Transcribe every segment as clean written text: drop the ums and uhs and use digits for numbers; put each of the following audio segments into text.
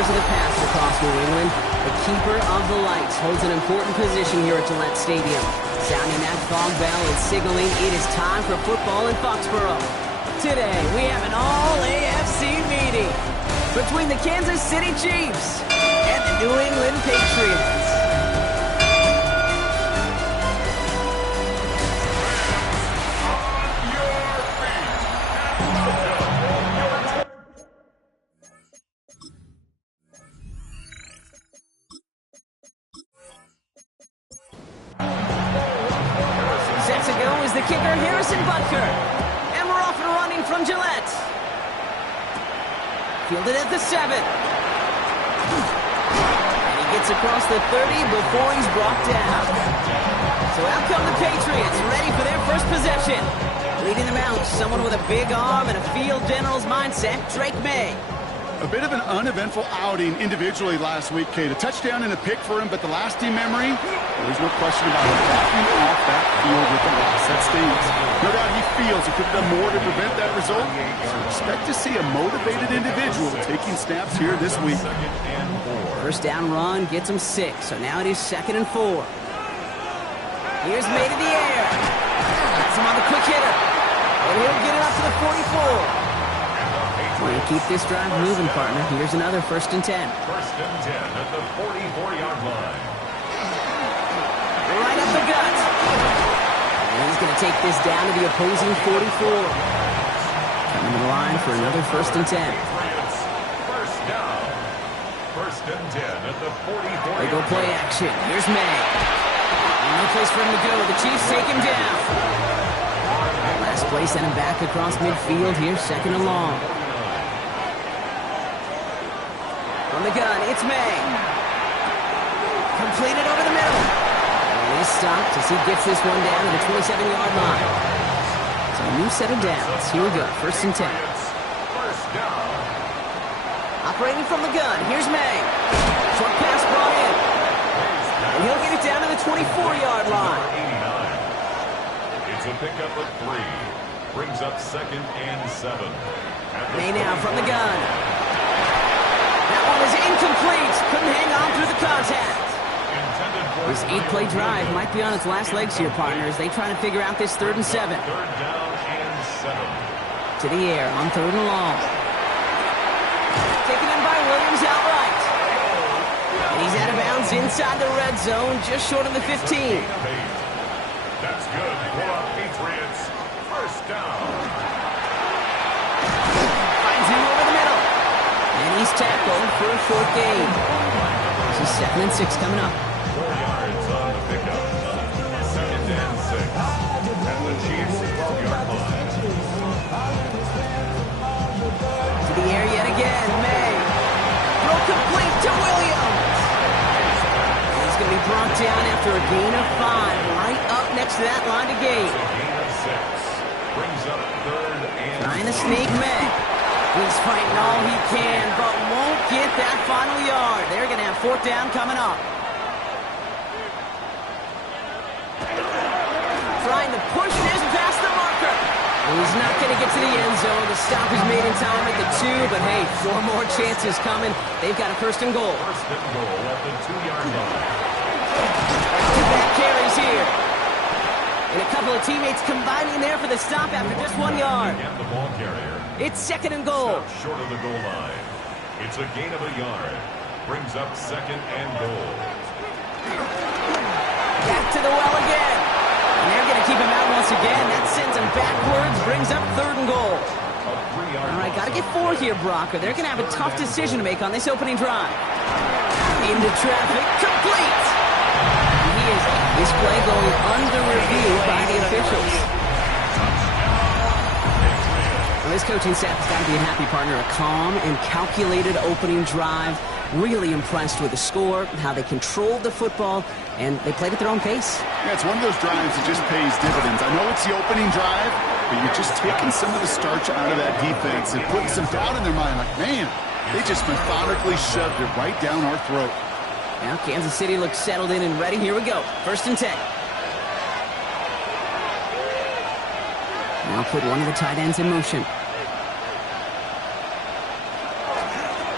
members of the past across New England, the keeper of the lights holds an important position here at Gillette Stadium. Sounding that fog bell and signaling it is time for football in Foxborough. Today, we have an all-AFC meeting between the Kansas City Chiefs and the New England Patriots. The kicker, Harrison Butker. And we're off and running from Gillette. Fielded at the 7. And he gets across the 30 before he's brought down. So out come the Patriots, ready for their first possession. Leading them out, someone with a big arm and a field general's mindset, Drake May. A bit of an uneventful outing individually last week, Kate. A touchdown and a pick for him, but the lasting memory, there's no question about it. Walking off that field with the loss, that stings. No doubt he feels he could have done more to prevent that result. So expect to see a motivated individual taking snaps here this week. First down run gets him 6, so now it is 2nd and 4. Here's May to the air. That's him on the quick hitter. And he'll get it up to the 44. Want to keep this drive moving, partner. Here's another 1st and 10. 1st and 10 at the 44-yard line. Right up the gut. And he's going to take this down to the opposing 44. Coming to the line for another 1st and 10. First down. 1st and 10 at the 44. They go play action. Here's May. No place for him to go. The Chiefs take him down. Last play sent him back across midfield. Here's 2nd and long. On the gun, it's May. Completed over the middle. And he's stopped as he gets this one down to the 27-yard line. So a new set of downs. Here we go, 1st and 10. First down. Operating from the gun, here's May. Short pass brought in. And he'll get it down to the 24-yard line. 89. It's a pickup of 3. Brings up 2nd and 7. May now from the gun. That one is incomplete. Couldn't hang on through the contact. This 8-play drive might be on its last legs here, partners. They try to figure out this 3rd and 7. 3rd down and 7. To the air on 3rd and long. Taken in by Williams outright. And he's out of bounds inside the red zone, just short of the 15. That's good for our Patriots. First down. Finds him over the middle. And he's tackled for a short gain. This is 2nd and 6 coming up. 4 yards on the pickup. 2nd and 6. At the Chiefs' 12-yard line. To the air yet again. May. Throw complete to Williams. And he's going to be brought down after a gain of 5. Right up next to that line of gain. Gain of 6. Brings up 3rd and Trying to sneak May. He's fighting all he can, but won't get that final yard. They're going to have 4th down coming up. Trying to push this past the marker. And he's not going to get to the end zone. The stop is made in time at the 2, but hey, 4 more chances coming. They've got a 1st and goal. 1st and goal at the 2-yard line. Back-to-back carries here. And a couple of teammates combining there for the stop after just 1 yard. And the ball carrier. It's 2nd and goal. Stop short of the goal line. It's a gain of a yard. Brings up 2nd and goal. Back to the well again. And they're going to keep him out once again. That sends him backwards. Brings up 3rd and goal. All right, got to get 4 here, Brock, or they're going to have a tough decision to make on this opening drive. Into traffic. Complete. He is this play going under review by the officials. Well, this coaching staff has got to be a happy partner. A calm and calculated opening drive. Really impressed with the score, how they controlled the football, and they played at their own pace. Yeah, it's one of those drives that just pays dividends. I know it's the opening drive, but you're just taking some of the starch out of that defense and putting some doubt in their mind. Like, man, they just methodically shoved it right down our throat. Now Kansas City looks settled in and ready. Here we go. 1st and 10. Now put one of the tight ends in motion.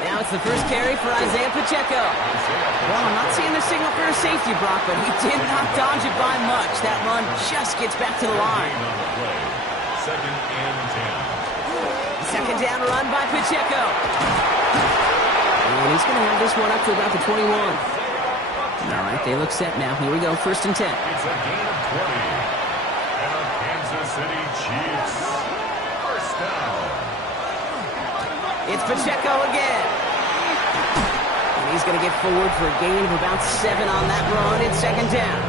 Now it's the first carry for Isaiah Pacheco. Well, I'm not seeing the signal for a safety, Brock, but he did not dodge it by much. That run just gets back to the line. Second and 10. Second down run by Pacheco. And he's going to have this one up to about the 21. All right, they look set now. Here we go, first and 10. It's a gain of 20. And the Kansas City Chiefs. First down. It's Pacheco again. And he's going to get forward for a gain of about 7 on that run. It's second down.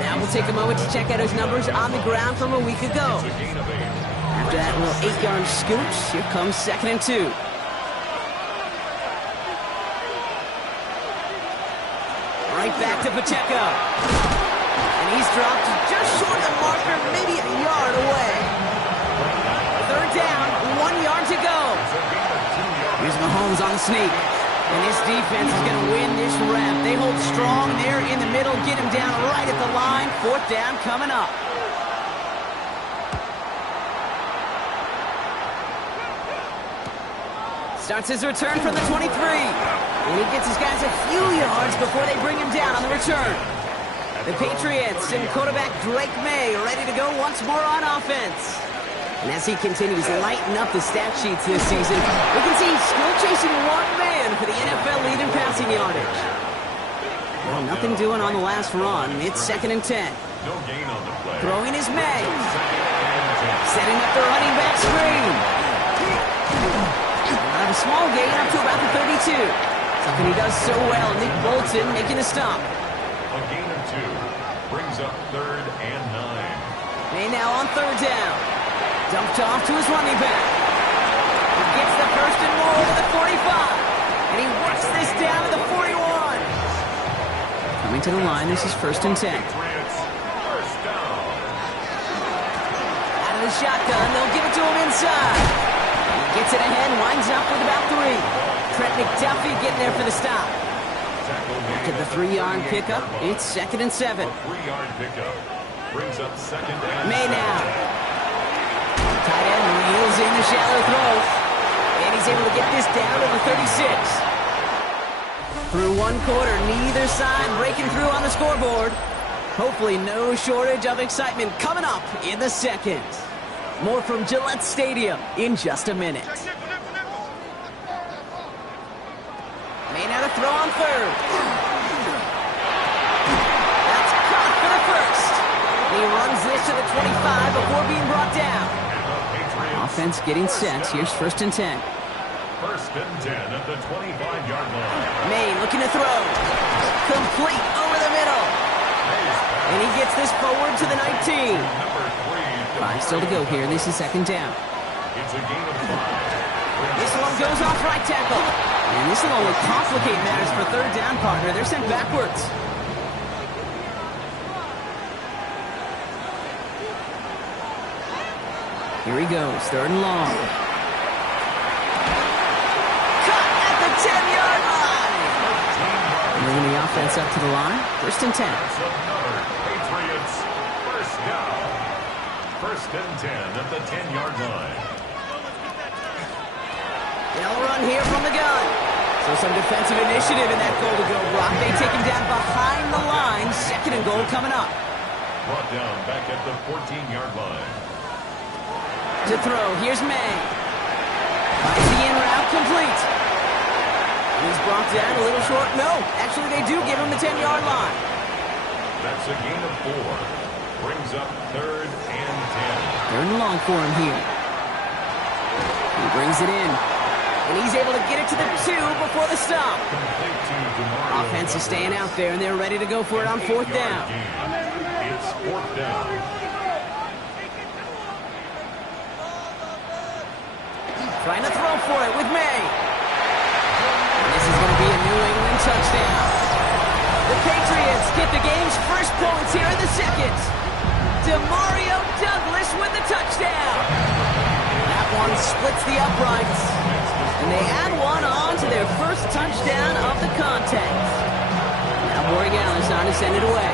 Now we'll take a moment to check out his numbers on the ground from a week ago. It's a gain of 8. After that little 8-yard scooch, here comes second and 2. Right back to Pacheco. And he's dropped just short of the marker, maybe a yard away. Third down, 1 yard to go. Here's Mahomes on the sneak. And this defense is going to win this rep. They hold strong there in the middle, get him down right at the line. Fourth down coming up. Starts his return from the 23. And he gets his guys a few yards before they bring him down on the return. The Patriots and quarterback Drake May ready to go once more on offense. And as he continues to lighten up the stat sheets this season, we can see he's still chasing one man for the NFL lead in passing yardage. Well, nothing doing on the last run. It's second and 10. No gain on the play. Throwing is May. Setting up the running back screen. A small gain up to about the 32. Something he does so well. Nick Bolton making a stop. A gain of 2 brings up third and 9. May now on third down. Dumped off to his running back. He gets the first and more to the 45. And he works this down to the 41. Coming to the line, this is first and 10. Patriots, first down. Out of the shotgun, they'll give it to him inside. He gets it ahead, winds up with about 3. Trent McDuffie getting there for the stop. After the 3-yard pickup, it's second and 7. A 3-yard pickup brings up second and May now. Tight end reels in the shallow throw. And he's able to get this down to the 36. Through one quarter, neither side breaking through on the scoreboard. Hopefully no shortage of excitement coming up in the second. More from Gillette Stadium in just a minute. May now to throw on third. That's caught for the first. He runs this to the 25 before being brought down. Offense getting set. Here's first and 10. First and 10 at the 25-yard line. May looking to throw. Complete over the middle. And he gets this forward to the 19. Number 3. 5 still to go here. This is second down. It's a gain of 5. This one goes off right tackle. And this will only complicate matters for third down, partner. They're sent backwards. Here he goes, third and long. Cut at the 10-yard line. Bringing the offense up to the line. First and 10. Patriots, first down. First and 10 at the 10-yard line. They'll run here from the gun. So some defensive initiative in that goal to go, Brock. They take him down behind the line. Second and goal coming up. Brought down back at the 14-yard line. To throw, here's May. Finds the in route complete. He's brought down a little short. No, actually they do give him the 10-yard line. That's a gain of 4. Brings up third and 10. Third and long for him here. He brings it in. And he's able to get it to the 2 before the stop. Offense is staying out there, and they're ready to go for it on fourth down. It's fourth down. Trying to throw for it with May. And this is going to be a New England touchdown. The Patriots get the game's first points here in the second. DeMario Douglas with the touchdown. That one splits the uprights. And they add one on to their first touchdown of the contest. Now Borg Allen's on to send it away.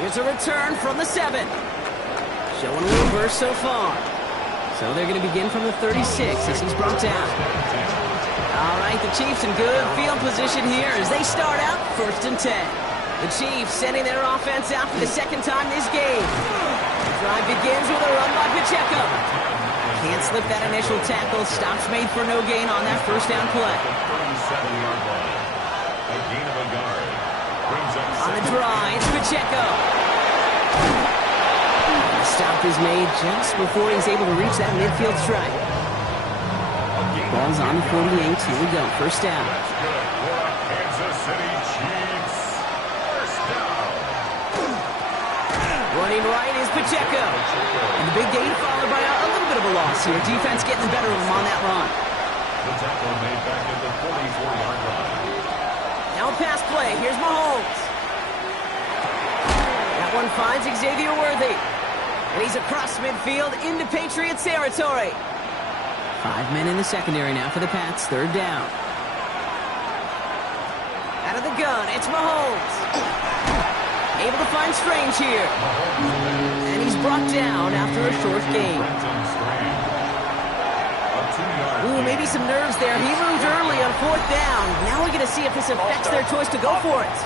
Here's a return from the 7. Showing a little burst so far. So they're going to begin from the 36 as he's brought down. All right, the Chiefs in good field position here as they start out 1st and 10. The Chiefs sending their offense out for the second time this game. The drive begins with a run by Pacheco. Can't slip that initial tackle. Stops made for no gain on that first down play. 37-yard line. A gain of a yard. Brings up On the draw, it's Pacheco. The stop is made just before he's able to reach that midfield strike. Ball's on the 48. Here we go. First down. That's good for a Kansas City Chiefs. First down. Running right is Pacheco. And the big gain followed by a little bit of a loss here. Defense getting the better of him on that run. The tackle made back at the 44-yard line. Now a pass play. Here's Mahomes. That one finds Xavier Worthy. And he's across midfield into Patriots territory. 5 men in the secondary now for the Pats. Third down. Out of the gun, it's Mahomes. Able to find Strange here. And he's brought down after a short gain. Ooh, maybe some nerves there. He moved early on 4th down. Now we're going to see if this affects their choice to go for it.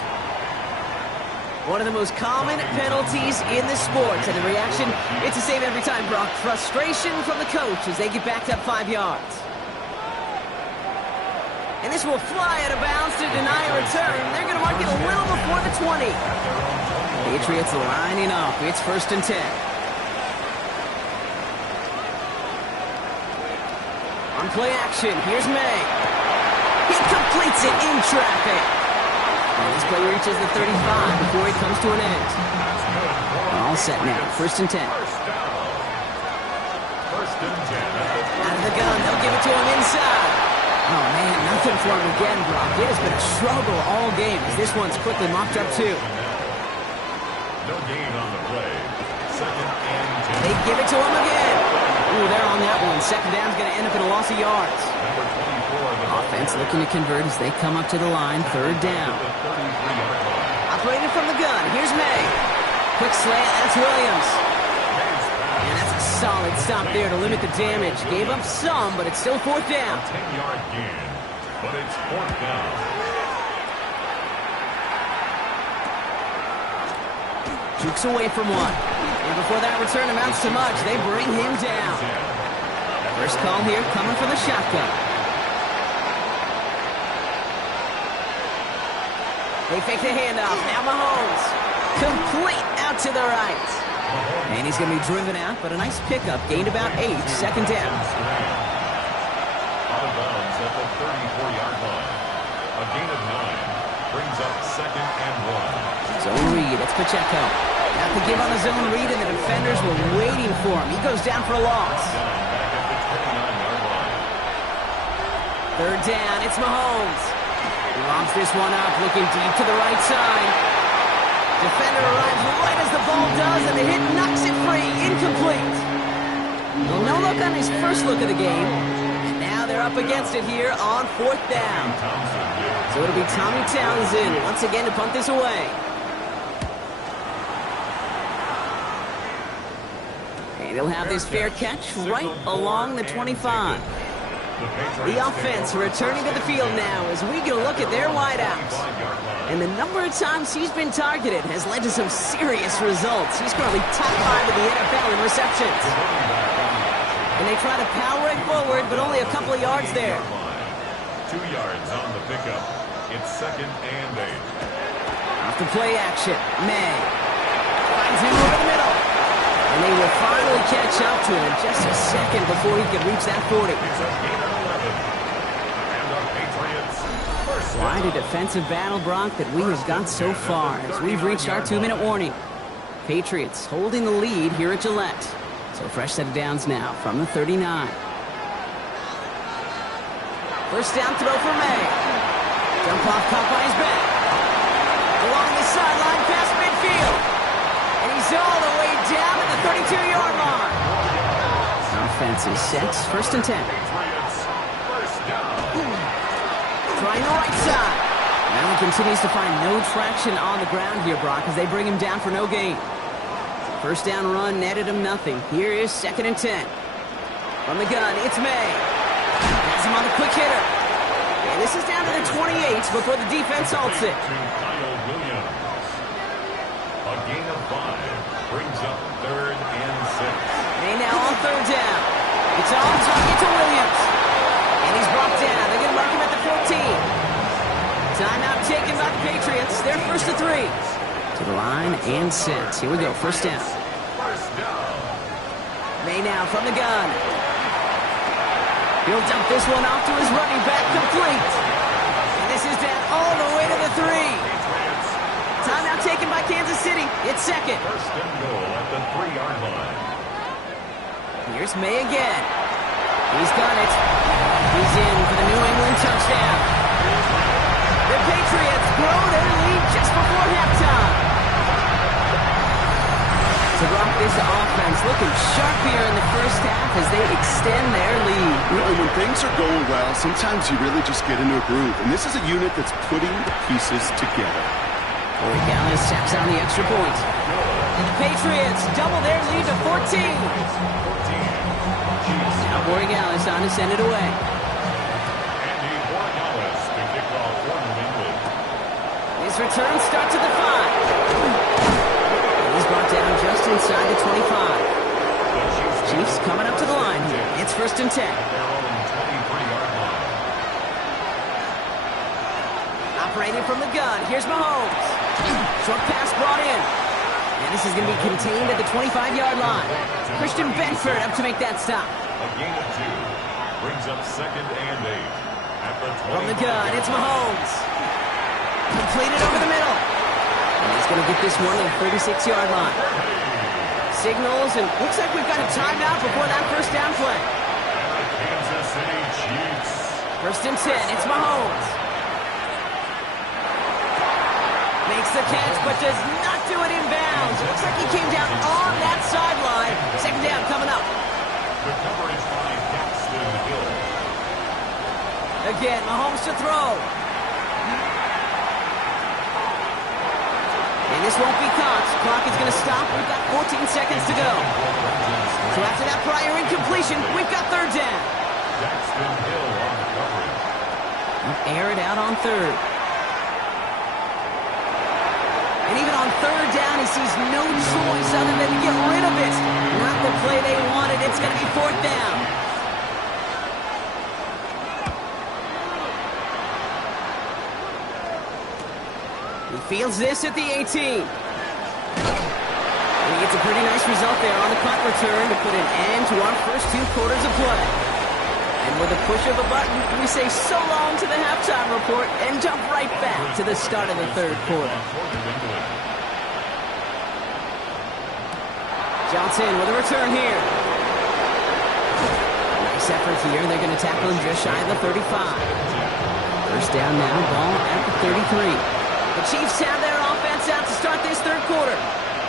One of the most common penalties in the sport. And the reaction, it's the same every time, Brock. Frustration from the coach as they get backed up 5 yards. And this will fly out of bounds to deny a return. They're going to mark it a little before the 20. Patriots lining up. It's 1st and 10. On play action, here's May. He completes it in traffic. And this play reaches the 35 before he comes to an end. All set now, 1st and 10. First and 10. Out of the gun, they'll give it to him inside. Oh man, nothing for him again, Brock. It has been a struggle all game as this one's quickly mopped up too. No gain on the play. 2nd and 10. They give it to him again. Ooh, they're on that one. Second down's going to end up in a loss of yards. Number 24. Offense looking to convert as they come up to the line. 3rd down. Operating from the gun. Here's May. Quick slant. That's Williams. And that's a solid stop there to limit the damage. Gave up some, but it's still 4th down. 10-yard gain, but it's 4th down. Jukes away from one. And before that return amounts to much, they bring him down. First call here coming from the shotgun. They fake the handoff. Now Mahomes. Complete out to the right. And he's going to be driven out, but a nice pickup. Gained about 8. 2nd down. Out of bounds at the 34-yard line. A gain of 9 brings up 2nd and 1. Zone read. It's Pacheco. Got the give on the zone read, and the defenders were waiting for him. He goes down for a loss. Back at the 29-yard line. 3rd down. It's Mahomes. He lobs this one up, looking deep to the right side. Defender arrives right as the ball does, and the hit knocks it free. Incomplete. Well, no look on his first look of the game. And now they're up against it here on 4th down. So it'll be Tommy Townsend once again to punt this away. And he'll have this fair catch right along the 25. The offense returning to the field now as we get a look at their wideouts. And the number of times he's been targeted has led to some serious results. He's currently top 5 in the NFL in receptions. And they try to power it forward, but only a couple of yards there. 2 yards on the pickup. It's 2nd and 8. Off the play action, May finds him over the middle. And they will finally catch up to him in just a second before he could reach that 40. It's a gain of 11. And the Patriots first. Quite a defensive battle, Brock, that we have got so far as we've reached our 2-minute warning. Patriots holding the lead here at Gillette. So fresh set of downs now from the 39. First down throw for May. Jump off caught by his back. Along the sideline past midfield. And he's all the way down at the 32-yard line. Offense is set. 1st and 10. Patriots first down. Trying the right side. Now he continues to find no traction on the ground here, Brock, as they bring him down for no gain. First down run netted him nothing. Here is 2nd and 10. From the gun, it's May. Has him on the quick hitter. And this is down to the 28 before the defense halts it. Kyle Williams. A gain of 5 brings up 3rd and 6. May now on 3rd down. It's on target to Williams. And he's brought down. They're going to mark him at the 14. Timeout taken by the Patriots. They're first to 3. To the line and sent. Here we go, first down. First down. May now from the gun. He'll dump this one off to his running back, complete. And this is down all the way to the 3. Timeout taken by Kansas City. It's second. First and goal at the 3-yard line. Here's May again. He's got it. He's in for the New England touchdown. The Patriots grow their lead just before halftime. To rock this offense, looking sharp here in the first half as they extend their lead. And when things are going well, sometimes you really just get into a groove. And this is a unit that's putting the pieces together. Corey Gallis taps on the extra point. And the Patriots double their lead to 14. Now Corey Gallis on to send it away. Andy Borregales to kick off for New England. His return starts at the 5. He's brought down just inside the 25. Chiefs coming up to the line here. It's first and 10. Their own 23-yard line. Operating from the gun. Here's Mahomes. Short pass brought in. And this is going to be contained at the 25-yard line. Christian Benford up to make that stop. A gain of 2 brings up 2nd and 8. At the 20. From the gun, it's Mahomes. Completed over the middle. And he's going to get this one to the 36-yard line. Signals, and looks like we've got a timeout before that first down play. Kansas City Chiefs. First and 10, it's Mahomes. Makes the catch, but does not do it in bounds. It looks like he came down on that sideline. Second down coming up. The coverage by Daxton Hill. Again, Mahomes to throw. And this won't be caught. Clock is going to stop. We've got 14 seconds to go. So after that prior incompletion, we've got 3rd down. Daxton Hill on the coverage. Air it out on 3rd. And even on 3rd down, he sees no choice other than to get rid of it. Not the play they wanted. It's going to be 4th down. He fields this at the 18. And he gets a pretty nice result there on the punt return to put an end to our first 2 quarters of play. And with a push of a button, we say so long to the halftime report and jump right back to the start of the 3rd quarter. Johnson with a return here. Nice effort here. They're going to tackle him just shy of the 35. First down now, ball at the 33. The Chiefs have their offense out to start this 3rd quarter.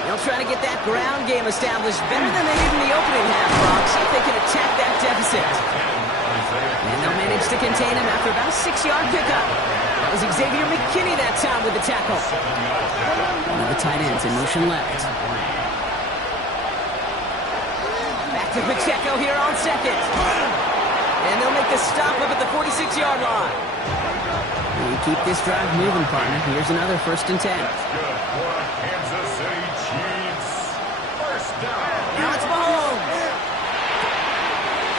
They'll try to get that ground game established better than they did in the opening half, Brock. See if they can attack that deficit. And they'll manage to contain him after about a 6-yard pickup. That was Xavier McKinney that time with the tackle. One of the tight ends in motion left. Back to Pacheco here on 2nd. And they'll make the stop up at the 46-yard line. And you keep this drive moving, partner. Here's another first and 10. That's good for Kansas City Chiefs. First down. Now it's Mahomes.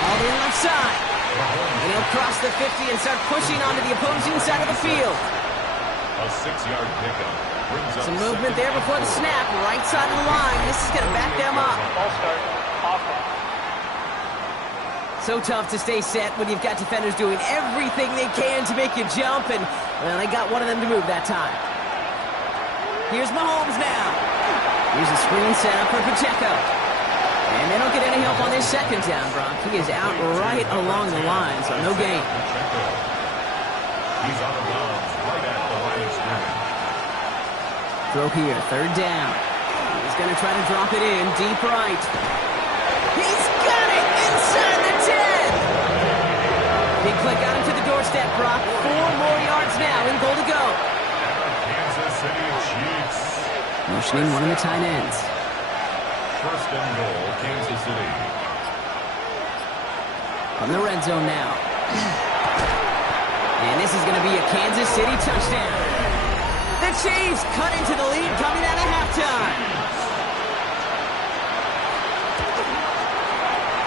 All the left side. And he'll cross the 50 and start pushing onto the opposing side of the field. A 6-yard pickup brings up Some movement there before the snap. Right side of the line. This is going to back them up. Ball start. Offense. So tough to stay set when you've got defenders doing everything they can to make you jump, and, well, they got one of them to move that time. Here's Mahomes now. Here's a screen set up for Pacheco. And they don't get any help on this 2nd down, Brock. He is out right along the line, so no gain. He's out of bounds right at the line of scrimmage. Throw here, 3rd down. He's going to try to drop it in, deep right. He's got it inside the 10. Big play got him to the doorstep, Brock. 4 more yards now in goal to go. Kansas City Chiefs. Motioning one of the tight ends. First and goal, Kansas City. From the red zone now. And this is going to be a Kansas City touchdown. The Chiefs cut into the lead coming out of halftime.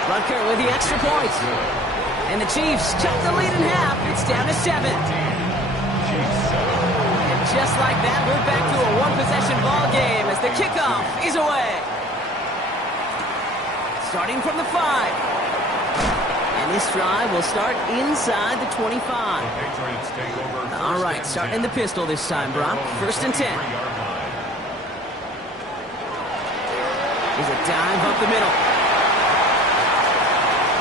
Butker with the extra point. And the Chiefs cut the lead in half. It's down to 7. And just like that, we're back to a one-possession ball game as the kickoff is away. Starting from the 5. And this drive will start inside the 25. All right, starting in the pistol this time, Brock. 1st and 10. Here's a dive up the middle.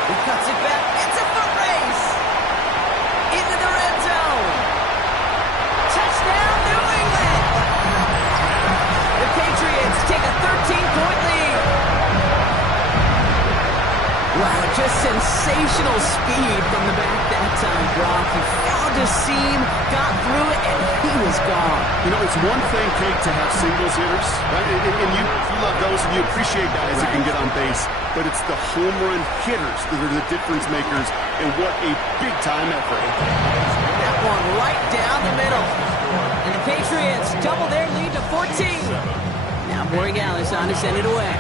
He cuts it back. It's a foot race. Into the red zone. Touchdown, New England. The Patriots take a 13-point lead. Wow, just sensational speed from the back that time, Brock. He found a seam, got through it, and he was gone. You know, it's one thing, Kate, to have singles hitters, right? And you love those, and you appreciate guys that can get on base. But it's the home run hitters that are the difference makers, and what a big-time effort. That one right down the middle. And the Patriots double their lead to 14. Now Borregales on to send it away.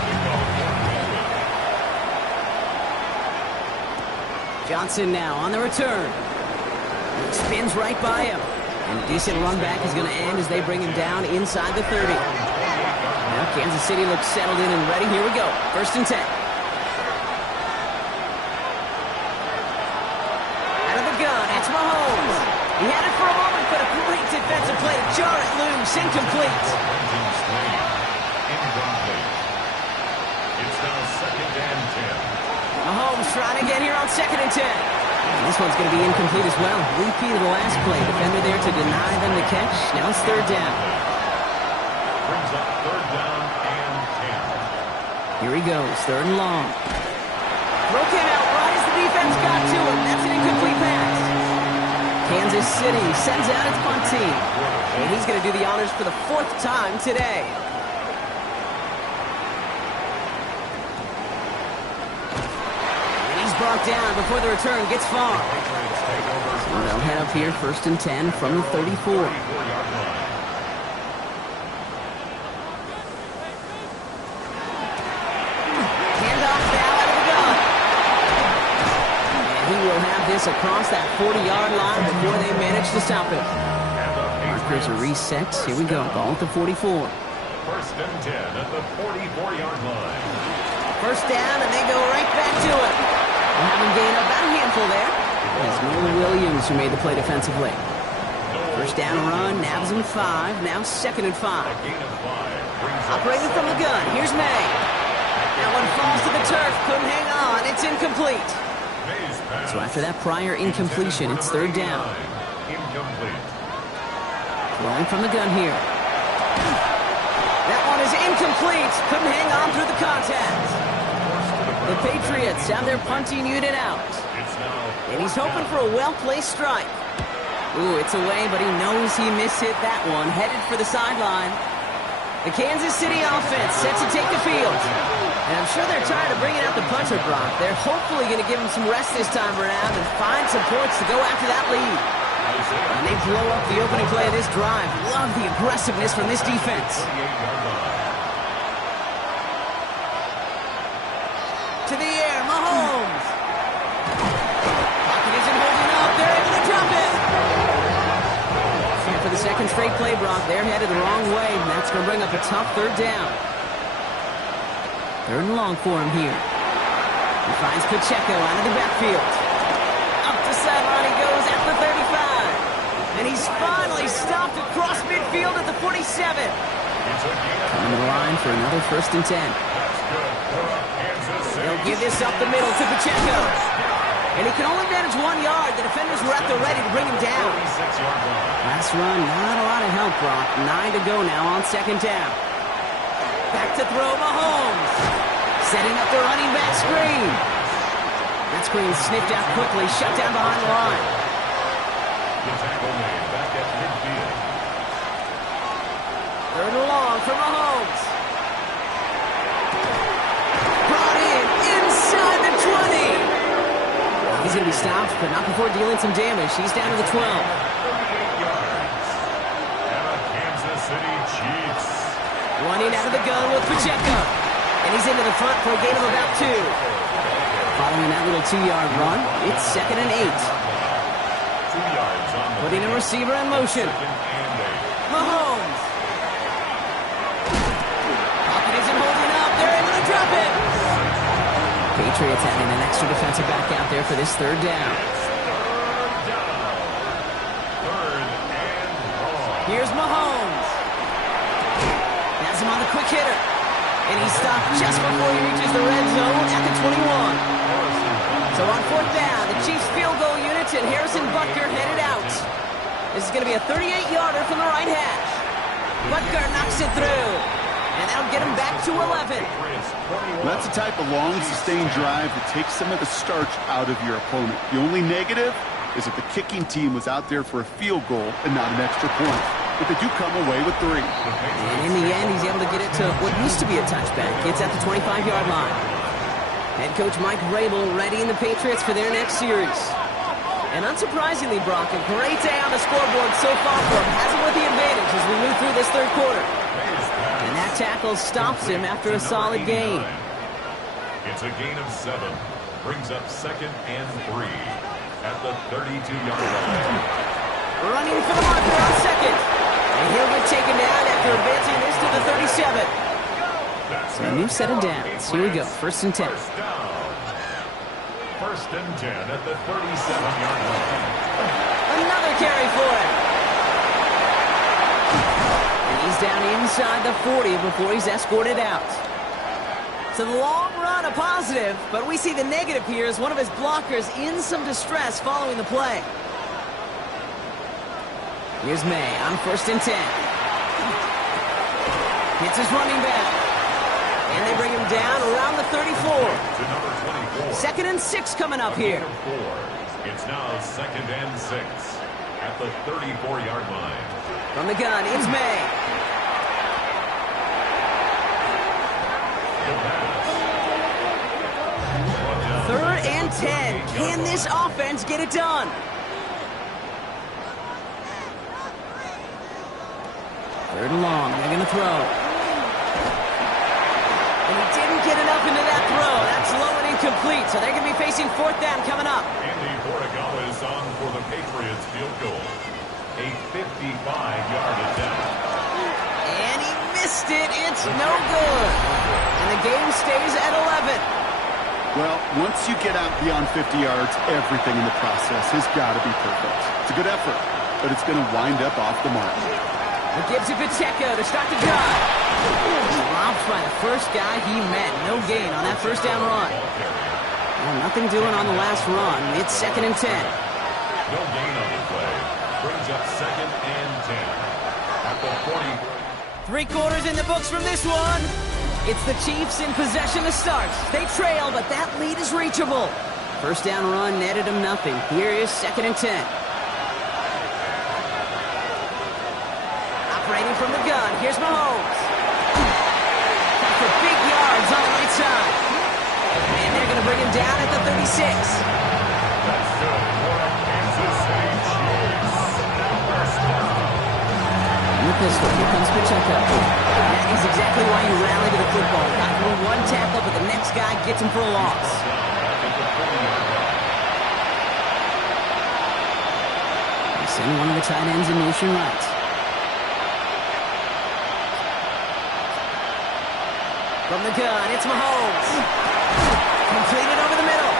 Johnson now on the return. Spins right by him. And a decent run back is going to end as they bring him down inside the 30. Now Kansas City looks settled in and ready. Here we go. 1st and 10. Out of the gun, it's Mahomes. He had it for a moment, but a great defensive play to jar it loose. Incomplete. It's now 2nd and 10. Mahomes trying to get here on 2nd and 10. And this one's going to be incomplete as well. Repeat of the last play. Defender there to deny them the catch. Now it's 3rd down. Brings up 3rd down and 10. Here he goes. 3rd and long. Throw came out right as the defense got to him. That's an incomplete pass. Kansas City sends out its punt team. And he's going to do the honors for the 4th time today. Brought down before the return gets far. So they'll head up here 1st and 10 from the 34. Handoff now out of the gun. And he will have this across that 40-yard line before they manage to stop it. Markers are reset. Here we go. Ball at the 44. 1st and 10 at the 44-yard line. 1st down, and they go right back to it. We'll have him gain about a handful there. It's Noah Williams who made the play defensively. 1st down run, nabs him 5. Now 2nd and 5. Operating from the gun, here's May. That one falls to the turf, couldn't hang on, it's incomplete. So after that prior incompletion, it's 3rd down. Throwing from the gun here. That one is incomplete, couldn't hang on through the contact. The Patriots have their punting unit out. And he's hoping for a well-placed strike. Ooh, it's away, but he knows he mishit that one. Headed for the sideline. The Kansas City offense set to take the field. And I'm sure they're tired of bringing out the punter, Brock. They're hopefully going to give him some rest this time around and find some points to go after that lead. And they blow up the opening play of this drive. Love the aggressiveness from this defense. To the air, Mahomes. Pocket isn't holding up. They're able to drop it. And for the 2nd straight play, Brock, they're headed the wrong way. And that's going to bring up a tough 3rd down. 3rd and long for him here. He finds Pacheco out of the backfield. Up the sideline he goes at the 35. And he's finally stopped across midfield at the 47. Coming to the line for another 1st and 10. They'll give this up the middle to Pacheco. And he can only manage 1 yard. The defenders were at the ready to bring him down. Last run, not a lot of help, Brock. 9 to go now on 2nd down. Back to throw, Mahomes. Setting up the running back screen. That screen sniffed out quickly, shut down behind the line. The tackle made back at midfield. 3rd and long for Mahomes. Brought in inside the 20. going to be stopped, but not before dealing some damage. He's down to the 12. 38 yards. And a Kansas City Chiefs. Running out of the gun with Pacheco. And he's into the front for a gain of about 2. Following that little 2-yard run, it's 2nd and 8. 2 yards on the Putting a receiver in motion. 2nd and 8. Mahomes. Pocket isn't holding up. They're able to drop it. Patriots having an extra defensive back out there for this 3rd down. Third and long. Here's Mahomes. Has him on the quick hitter. And he's stopped just before he reaches the red zone at the 21. So on 4th down, the Chiefs field goal units and Harrison Butker headed out. This is going to be a 38-yarder from the right hash. Butker knocks it through. And that'll get him back to 11. That's the type of long, sustained drive that takes some of the starch out of your opponent. The only negative is if the kicking team was out there for a field goal and not an extra point. But they do come away with 3. And in the end, he's able to get it to what used to be a touchback. It's at the 25-yard line. Head coach Mike Vrabel readying the Patriots for their next series. And unsurprisingly, Brock, a great day on the scoreboard so far for him. Has him with the advantage as we move through this 3rd quarter. And that tackle stops him after a solid gain. It's a gain of 7. Brings up 2nd and 3 at the 32-yard line. Running for the marker on 2nd. And he'll get taken down after advancing this to the 37. So a new set of downs. Here we go. 1st and 10. First down. 1st and 10 at the 37-yard line. Another carry for him. And he's down inside the 40 before he's escorted out. So the long run a positive, but we see the negative here as one of his blockers in some distress following the play. Here's May on 1st and 10. Hits his running back. And they bring him down around the 34. To number 24. 2nd and 6 coming up here. It's now 2nd and 6 at the 34-yard line. From the gun, it's May. Third and 10. Can this offense get it done? Third and long. They're going to throw. And he didn't get enough into that throw. That's low and incomplete. So they're going to be facing 4th down coming up. Andy Borregala is on for the Patriots field goal. A 55-yard attempt. And he missed it. It's no good. And the game stays at 11. Well, once you get out beyond 50 yards, everything in the process has got to be perfect. It's a good effort, but it's going to wind up off the mark. It gives it Pacheco to start the drive. Dropped by the first guy he met. No gain on that 1st down run. Well, nothing doing on the last run. It's 2nd and 10. No gain on the play. Brings up 2nd and 10 at the 40. 3 quarters in the books from this one. It's the Chiefs in possession to start. They trail, but that lead is reachable. 1st down run netted them nothing. Here is 2nd and 10. Operating from the gun. Here's Mahomes. Got for big yards on the right side. And they're going to bring him down at the 36. That's good for a Kansas City Chiefs. First down. With this one, here comes Pacheco. That is exactly why you rally to the football. Got through one tackle, but the next guy gets him for a loss. They send one of the tight ends in motion right. From the gun, it's Mahomes. Completed over the middle.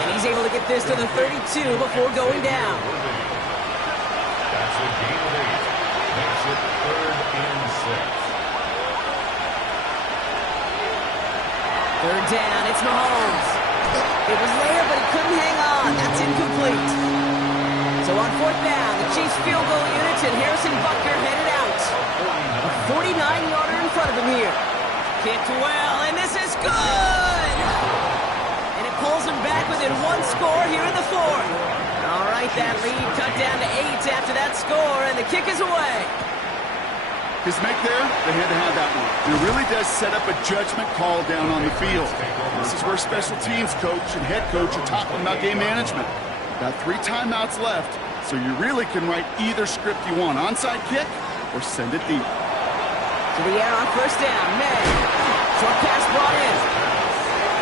And he's able to get this to the 32 before going down. That's a gain of 8. Makes it 3rd and 6. 3rd down, it's Mahomes. It was there, but he couldn't hang on. That's incomplete. So on 4th down, the Chiefs field goal units and Harrison Butker headed out. A 49-yarder in front of him here. Kicked well, and this is good! And it pulls him back within 1 score here in the 4th. All right, that lead cut down to 8 after that score, and the kick is away. His make there, they had to have that one. It really does set up a judgment call down on the field. This is where special teams coach and head coach are talking about game management. Got 3 timeouts left, so you really can write either script you want. Onside kick or send it deep. To the air on first down. May. Short pass brought in.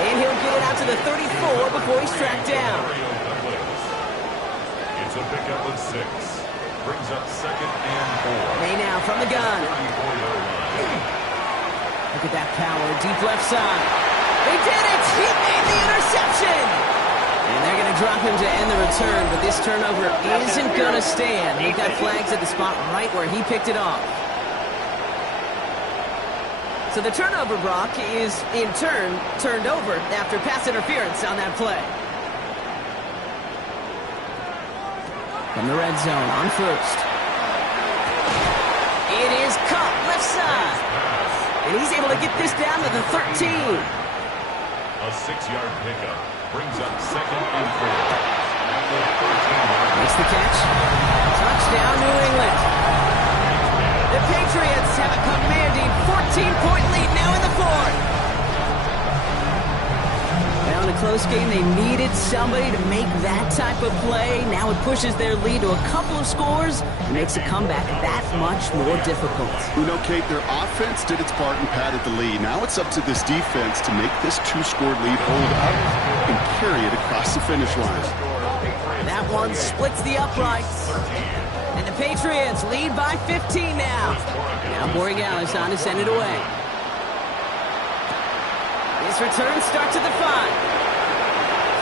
And he'll get it out to the 34 before he's tracked down. It's a pickup of 6. Brings up 2nd and 4. May now from the gun. Look at that power. Deep left side. They did it! He made the interception! And they're going to drop him to end the return, but this turnover isn't going to stand. They've got flags at the spot right where he picked it off. So the turnover, Brock, is in turn turned over after pass interference on that play. From the red zone on first. It is caught left side. And he's able to get this down to the 13. A 6-yard pickup brings up 2nd and 4. Makes the catch. Touchdown, New England. The Patriots have a commanding 14-point lead now in the 4th. Now in a close game, they needed somebody to make that type of play. Now it pushes their lead to a couple of scores and makes a comeback that much more difficult. You know, Kate, their offense did its part and padded the lead. Now it's up to this defense to make this 2-score lead hold up and carry it across the finish line. That one splits the uprights. And the Patriots lead by 15 now. Now Borregales on to send it away. His return starts at the 5.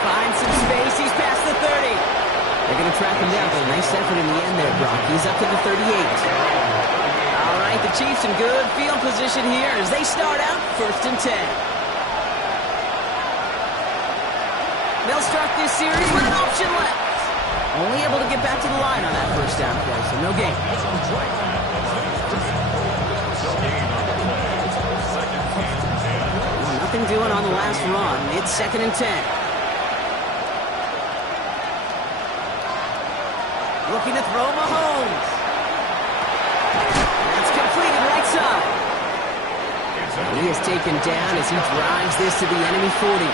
Finds some space. He's past the 30. They're going to track him down, but a nice effort in the end there, Brock. He's up to the 38. All right, the Chiefs in good field position here as they start out 1st and 10. They'll start this series with an option left. Only able to get back to the line on that first down play, so no gain. Well, nothing doing on the last run. It's 2nd and 10. Looking to throw Mahomes. That's completed right side. He is taken down as he drives this to the enemy 40.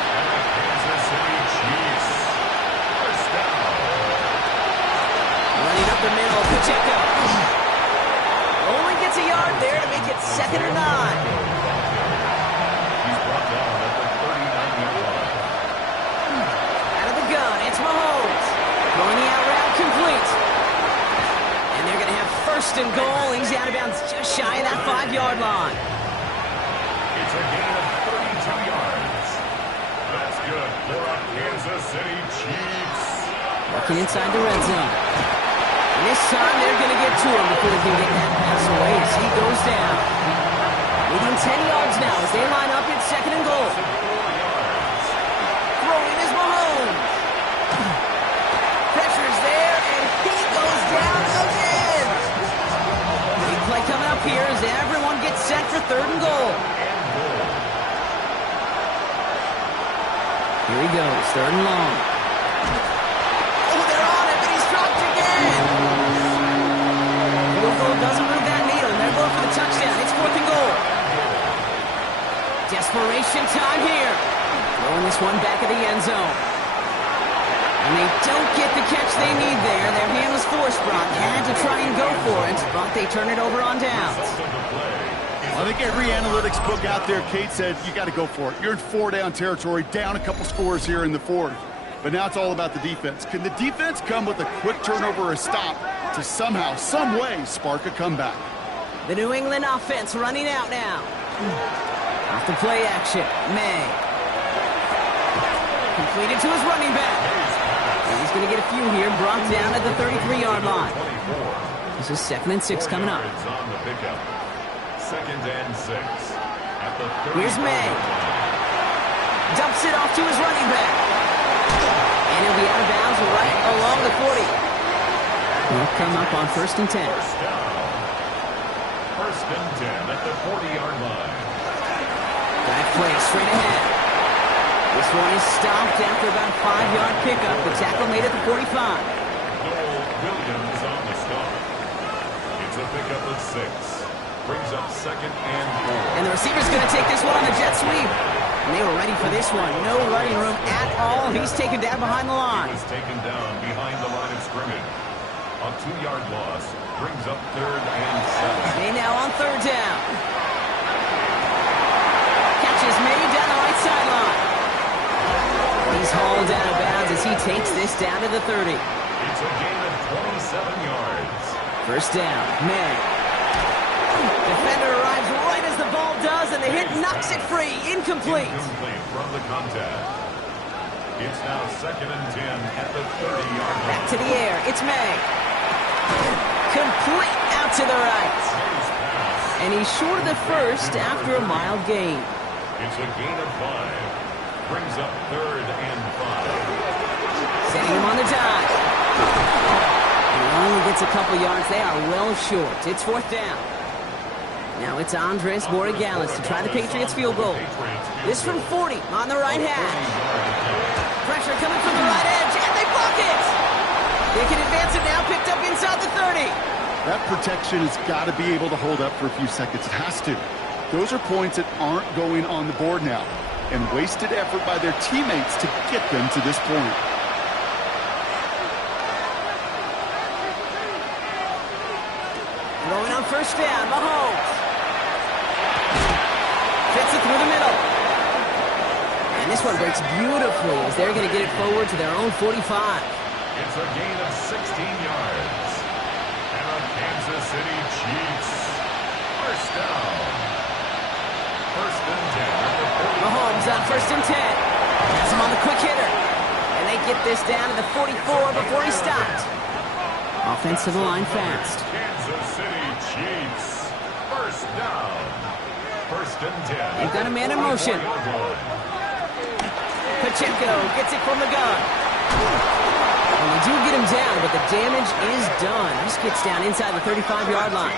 Running up the middle, Pacheco. Only gets a yard there to make it 2nd and 9. He's brought down at the 39-yard line. Out of the gun, it's Mahomes. Throwing the out route complete. And they're going to have 1st and goal. He's out of bounds just shy of that 5-yard line. It's a gain of 32 yards. That's good for our Kansas City Chiefs. Working inside the red zone. And this time they're going to get to him before they can get that pass away as he goes down. Leading 10 yards now as they line up in 2nd and goal. Throwing is Mahomes. Pressure's there, and he goes down again. Big play coming up here as everyone gets set for 3rd and goal. Here he goes, 3rd and long. Oh, they're on it, but he's dropped again. Wilford doesn't move that needle, and they're going for the touchdown. It's 4th and goal. Desperation time here. Throwing this one back of the end zone. And they don't get the catch they need there. Their hand was forced, Brock. Had to try and go for it, but they turn it over on downs. I think every analytics book out there, Kate, said you got to go for it. You're in 4-down territory, down a couple scores here in the 4th. But now it's all about the defense. Can the defense come with a quick turnover or a stop to somehow, some way, spark a comeback? The New England offense running out now. Off the play action, May. Completed to his running back. And he's going to get a few here, brought down at the 33-yard line. This is 2nd and 6 coming up. 2nd and 6. At the 30. Here's May. Dumps it off to his running back. And he'll be out of bounds right along the 40. He'll come up on 1st and 10. 1st and 10 at the 40-yard line. Back play straight ahead. This one is stopped after about a 5-yard pickup. The tackle made at the 45. Noel Williams on the stop. It's a pickup of 6. Brings up second and 4. And the receiver's going to take this one on the jet sweep. And they were ready for this one. No running room at all. He's taken down behind the line. He was taken down behind the line of scrimmage. A 2-yard loss brings up third and 7. They now on third down. Catch is made down the right sideline. He's hauled out of bounds as he takes this down to the 30. It's a gain of 27 yards. First down, May. Defender arrives right as the ball does, and the hit knocks it free. Incomplete. Incomplete from the contact. It's now second and 10 at the 30-yard line. Back to the air. It's May. Complete out to the right. And he's short of the first after a mild gain. It's a gain of 5. Brings up third and 5. Setting him on the dive. He only gets a couple yards. They are well short. It's fourth down. Now it's Andres Borregales to try the Patriots field goal. This from 40 on the right hash. Pressure coming from the right edge, and they block it! They can advance it now, picked up inside the 30. That protection has got to be able to hold up for a few seconds. It has to. Those are points that aren't going on the board now, and wasted effort by their teammates to get them to this point. Going on first down, Mahomes. Fits it through the middle. And this one breaks beautifully as they're going to get it forward to their own 45. It's a gain of 16 yards. And the Kansas City Chiefs. First down. First and 10. Mahomes on first and 10. Has him on the quick hitter. And they get this down to the 44 before he stopped. Offensive line fast. Kansas City Chiefs. First down. First and 10. They've got a man in motion. Pacheco gets it from the gun. And they do get him down, but the damage is done. This gets down inside the 35-yard line.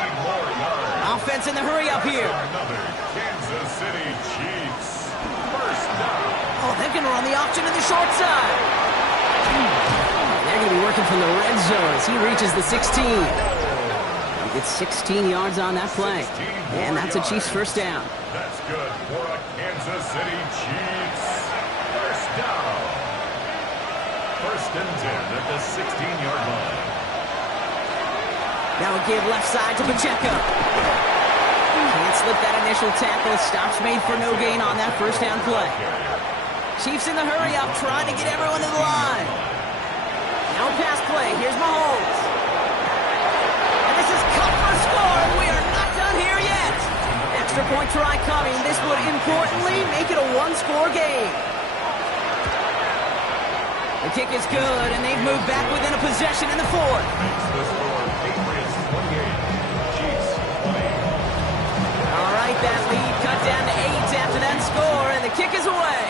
Offense in the hurry up here. Another Kansas City Chiefs. First down. Oh, they're going to run the option to the short side. They're going to be working from the red zone as he reaches the 16. He gets 16 yards on that play. And that's a Chiefs first down. That's good for a Kansas City Chiefs. First down. First and 10 at the 16-yard line. Now a give left side to Pacheco. Can't slip that initial tackle. Stops made for no gain on that first down play. Chiefs in the hurry up, trying to get everyone to the line. Now pass play. Here's Mahomes. And this is cut for a score, and we are not done here yet. Extra point try coming. This would importantly make it a one-score game. The kick is good, and they've moved back within a possession in the fourth. Makes the score Patriots 28, Chiefs 20. All right, that lead cut down to 8 after that score, and the kick is away.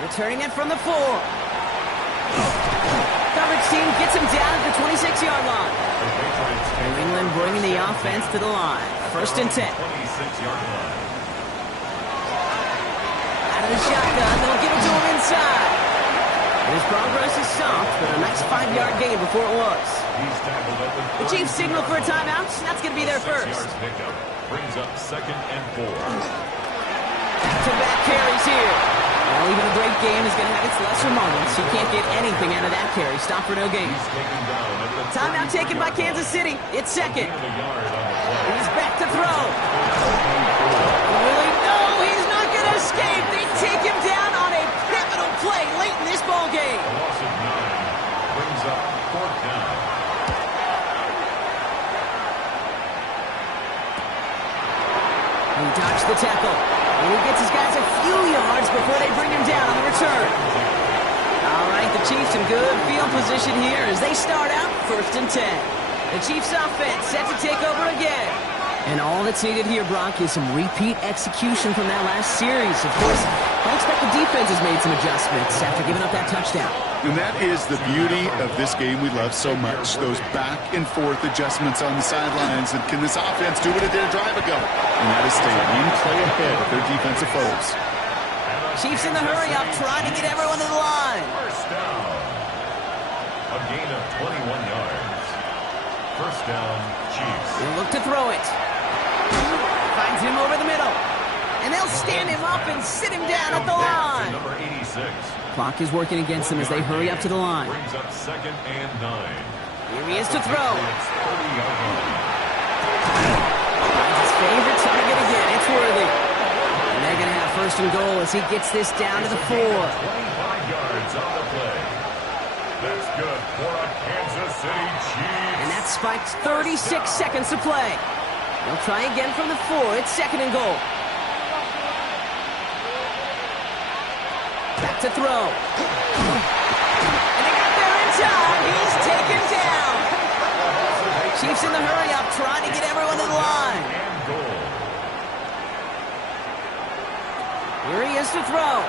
Returning it from the 4. Coverage team gets him down at the 26-yard line. New England bringing the offense to the line. First and 10. 26-yard line. Out of the shotgun, they'll give it to him inside. And his progress is stopped, but a nice 5-yard gain before it was. He's tackled at The Chiefs signal for a timeout. That's going to be their 6 first. yards pickup. Brings up second and 4. Back-to-back carries here. Well, even a great game is going to have its lesser moments. You can't get anything out of that carry. Stop for no gain. He's taken down at the Timeout taken by Kansas City. It's second. gain of a yard on the play. He's back to throw. Really? No, he's not going to escape. They take him down on a pivotal play late in this ball game. A loss of 9 brings up fourth down. He dodged the tackle. And he gets his guys a few yards before they bring him down on the return. All right, the Chiefs in good field position here as they start out first and 10. The Chiefs offense set to take over again. And all that's needed here, Brock, is some repeat execution from that last series. Of course, I expect the defense has made some adjustments after giving up that touchdown. And that is the beauty of this game we love so much. Those back and forth adjustments on the sidelines. And can this offense do what it did a drive ago? And that is stay one play ahead of their defensive foes. Chiefs in the hurry up, trying to get everyone to the line. First down. A gain of 21 yards. First down, Chiefs. They'll look to throw it. Finds him over the middle. And they'll stand him up and sit him down at the line. Number 86. Clock is working against them as they hurry up to the line. Brings up 2nd and 9. Here he is to throw. It's 30-yard line. His favorite target again. It's Worthy. And they're going to have 1st and goal as he gets this down to the 4. 25 yards on the play. That's good for a Kansas City Chiefs. And that spikes 36 seconds to play. They'll try again from the 4. It's 2nd and goal. Back to throw. And they got there in time. He's taken down. Chiefs in the hurry up, trying to get everyone to the line. And goal. Here he is to throw.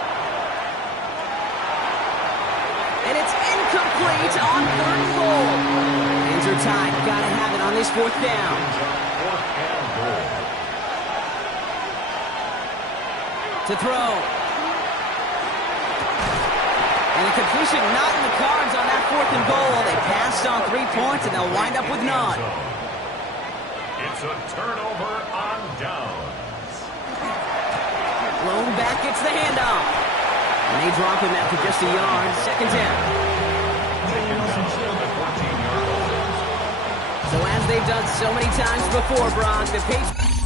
And it's incomplete on 3rd and goal. Hands are tied. Got to have it on this 4th down. 4th and goal. To throw. And a completion not in the cards on that 4th and goal. They passed on 3 points, and they'll wind up with none. It's a turnover on downs. Blown back gets the handoff. And they drop him after just a yard. 2nd down. Taken down on the 14-yard line. So as they've done so many times before, Brock, the Patriots...